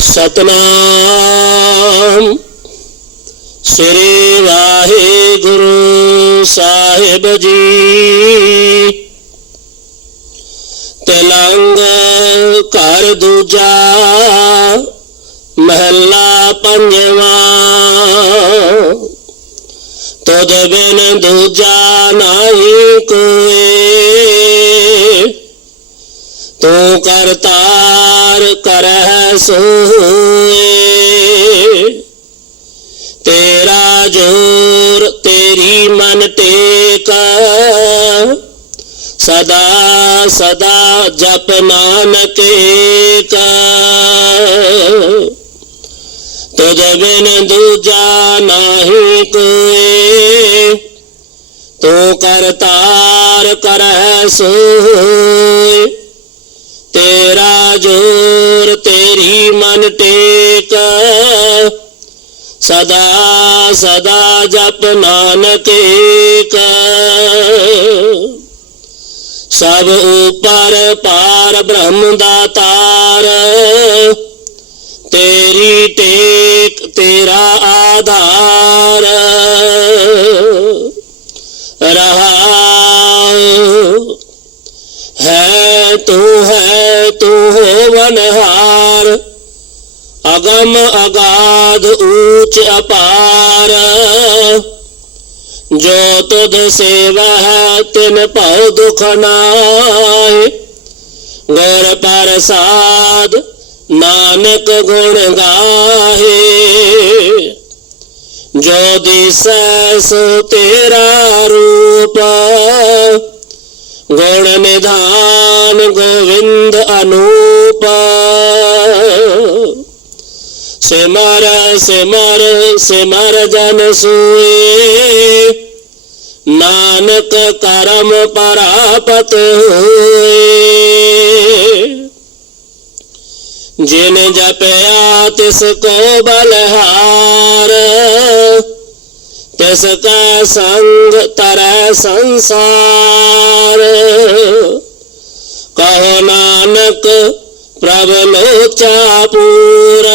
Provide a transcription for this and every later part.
सतनाम। श्री वाहे गुरु साहेब जी। तिलंग कर दूजा महला पंजवा। तो तुद बिन दूजा नहीं कोई तो करतार करह सोए। तेरा ज़ोर तेरी मन टेक। सदा सदा जप नानक का तुझ बिन दूजा नाही कोई तू तो करतार कर सो ज़ोर तेरी मन टेक। सदा सदा जप नानक एक। सब ऊपर पार ब्रह्म दातार तेरी टेक, तेरा आधार। रहा है, तू है तू है वनहार। अगम अगाध ऊंच अपार। जो तुद सेवा है, तिन पौ दुख नाय। गुर साध नानक गुण गाहे। जो दिस तेरा रूप। गौण निधान गोविंद अनूप। सिमर सिमर सिमर जन सुए। नानक करम परापत हुए। जिन जपया तिसको बलहार, तिसका संग तरह संसार। नानक प्रबलो चापूर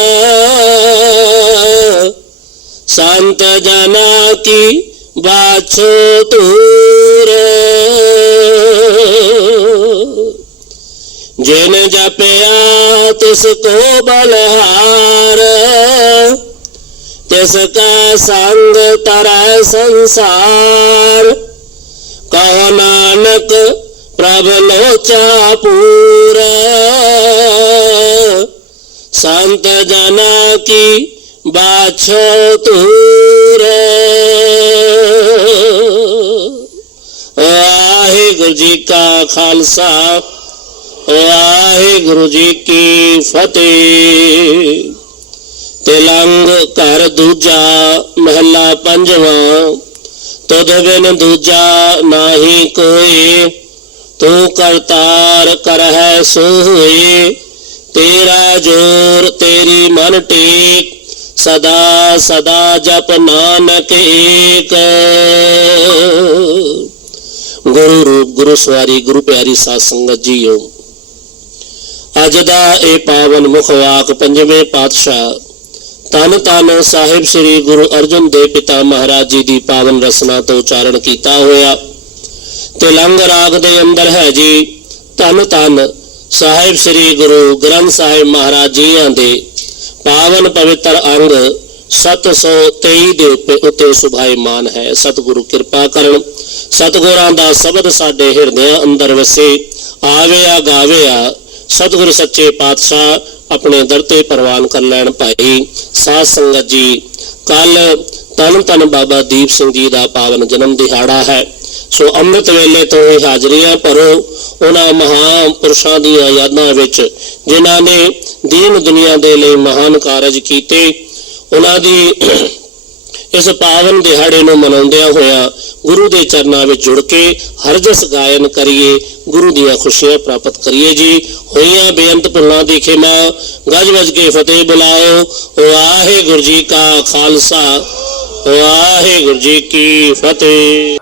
संत जना की बाछो तूर जिन जपया तुसको बलहार। तिसका संग तरह संसार। कहो नानक प्रबलोचा पूरा। संत जना की बाछो तूर वाहे गुरु जी का खालसा वाहे गुरु जी की फतेह। तिलंग कर दूजा महला पंजवा तो तुद बिन दूजा नाही कोई। ਤੂੰ ਕਰਤਾਰ ਕਰਹਿ ਸੋਏ ਤੇਰਾ ਜੋਰ ਤੇਰੀ ਮਨ ਟੇਕ, ਸਦਾ ਸਦਾ ਜਪ ਨਾਨਕ ਏਕ। ਗੁਰੂ ਰੂਪ, ਗੁਰੂ ਸਵਾਰੀ, ਗੁਰੂ ਪਿਆਰੀ ਸਾਧ ਸੰਗਤ ਜੀਓ, ਅੱਜ ਦਾ ਇਹ ਪਾਵਨ ਮੁਖ ਵਾਕ ਪੰਜਵੇਂ ਪਾਤਸ਼ਾਹ ਤਨ ਤਨ ਸਾਹਿਬ ਸ੍ਰੀ ਗੁਰੂ ਅਰਜਨ ਦੇਵ ਪਿਤਾ ਮਹਾਰਾਜ ਜੀ ਦੀ ਪਾਵਨ ਰਸਨਾ ਤੋਂ ਉਚਾਰਨ ਕੀਤਾ ਹੋਇਆ। ਤਿਲੰਗ ਰਾਗ ਦੇ ਅੰਦਰ ਹੈ ਜੀ। ਧੰਨ ਧੰਨ ਸਾਹਿਬ ਸ੍ਰੀ ਗੁਰੂ ਗ੍ਰੰਥ ਸਾਹਿਬ ਮਹਾਰਾਜ ਜੀਆਂ ਦੇ ਪਾਵਨ ਪਵਿੱਤਰ ਅੰਗ 723 ਦੇ ਉੱਤੇ ਉੱਤੇ ਸੁਭਾਈਮਾਨ ਹੈ। ਸਤਿਗੁਰੂ ਕਿਰਪਾ ਕਰਨ। ਸਤਿਗੁਰਾਂ ਦਾ ਸ਼ਬਦ ਸਾਡੇ ਹਿਰਦਿਆਂ ਅੰਦਰ ਵਸੇ। ਆਵੇ ਆਵਿਆ ਗਾਵਿਆ ਸਤਿਗੁਰ ਸੱਚੇ ਪਾਤਸ਼ਾਹ ਆਪਣੇ ਦਰ ਤੇ ਪ੍ਰਵਾਨ ਕਰ ਲੈਣ ਭਾਈ। ਸਾਧ ਸੰਗਤ ਜੀ ਕੱਲ ਤਨ ਤਨ ਬਾਬਾ ਦੀਪ ਸਿੰਘ ਜੀ ਦਾ ਪਾਵਨ ਜਨਮ ਦਿਹਾੜਾ ਹੈ। ਸੋ ਅੰਮ੍ਰਿਤ ਵੇਲੇ ਤੋਂ ਹੀ ਹਾਜ਼ਰੀਆਂ ਭਰੋ ਉਹਨਾਂ ਮਹਾਨ ਪੁਰਸ਼ਾਂ ਦੀਆਂ ਯਾਦਾਂ ਵਿੱਚ ਜਿਨ੍ਹਾਂ ਨੇ ਦੀਨ ਦੁਨੀਆ ਦੇ ਲਈ ਮਹਾਨ ਕਾਰਜ ਕੀਤੇ, ਉਹਨਾਂ ਦੀ ਇਸ ਪਾਵਨ ਦਿਹਾੜੇ ਨੂੰ ਮਨਾਉਂਦਿਆਂ ਹੋਇਆਂ ਗੁਰੂ ਦੇ ਚਰਨਾਂ ਵਿੱਚ ਜੁੜ ਕੇ ਹਰ ਜਸ ਗਾਇਨ ਕਰੀਏ, ਗੁਰੂ ਦੀਆਂ ਖੁਸ਼ੀਆਂ ਪ੍ਰਾਪਤ ਕਰੀਏ ਜੀ। ਹੋਈਆਂ ਬੇਅੰਤ ਭੁੱਲਾਂ ਦੀ ਖਿਮਾ, ਗੱਜ ਵੱਜ ਕੇ ਫਤਿਹ ਬੁਲਾਓ। ਵਾਹਿਗੁਰੂ ਜੀ ਕਾ ਖਾਲਸਾ, ਵਾਹਿਗੁਰੂ ਜੀ ਕੀ ਫਤਿਹ।